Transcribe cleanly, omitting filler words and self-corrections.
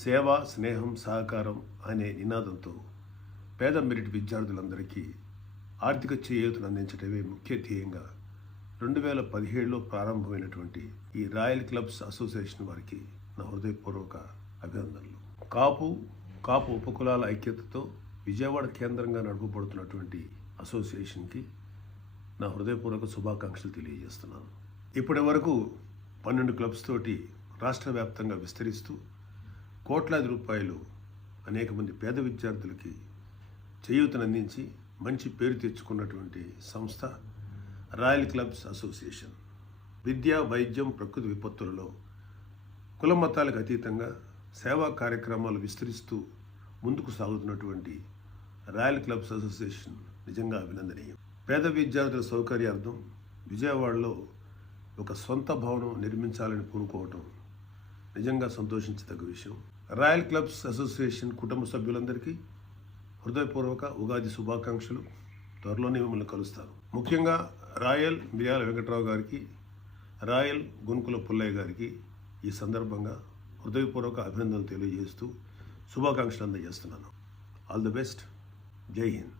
సేవ, స్నేహం, సహకారం అనే నినాదంతో పేద మెరిట్ విద్యార్థులందరికీ ఆర్థిక చేయూతను అందించడమే ముఖ్య ధ్యేయంగా 2017లో ప్రారంభమైనటువంటి ఈ రాయల్ క్లబ్స్ అసోసియేషన్ వారికి నా హృదయపూర్వక అభినందనలు. కాపు ఉపకులాల ఐక్యతతో విజయవాడ కేంద్రంగా నడుపబడుతున్నటువంటి అసోసియేషన్కి నా హృదయపూర్వక శుభాకాంక్షలు తెలియజేస్తున్నాను. ఇప్పటి వరకు 12 క్లబ్స్ తోటి రాష్ట్ర వ్యాప్తంగా విస్తరిస్తూ కోట్లాది రూపాయలు అనేక మంది పేద విద్యార్థులకి చేయూతను అందించి మంచి పేరు తెచ్చుకున్నటువంటి సంస్థ రాయల్ క్లబ్స్ అసోసియేషన్. విద్య, వైద్యం, ప్రకృతి విపత్తులలో కుల మతాలకు అతీతంగా సేవా కార్యక్రమాలు విస్తరిస్తూ ముందుకు సాగుతున్నటువంటి రాయల్ క్లబ్స్ అసోసియేషన్ నిజంగా అభినందనీయం. పేద విద్యార్థుల సౌకర్యార్థం విజయవాడలో ఒక సొంత భవనం నిర్మించాలని పూనుకోవటం నిజంగా సంతోషించదగ్గ విషయం. రాయల్ క్లబ్స్ అసోసియేషన్ కుటుంబ సభ్యులందరికీ హృదయపూర్వక ఉగాది శుభాకాంక్షలు. త్వరలోనే మిమ్మల్ని కలుస్తాను. ముఖ్యంగా రాయల్ మిర్యాల వెంకట్రావు గారికి, రాయల్ గునుకుల పుల్లయ్య గారికి ఈ సందర్భంగా హృదయపూర్వక అభినందనలు తెలియజేస్తూ శుభాకాంక్షలు అందజేస్తున్నాను. All the best. జై హింద్.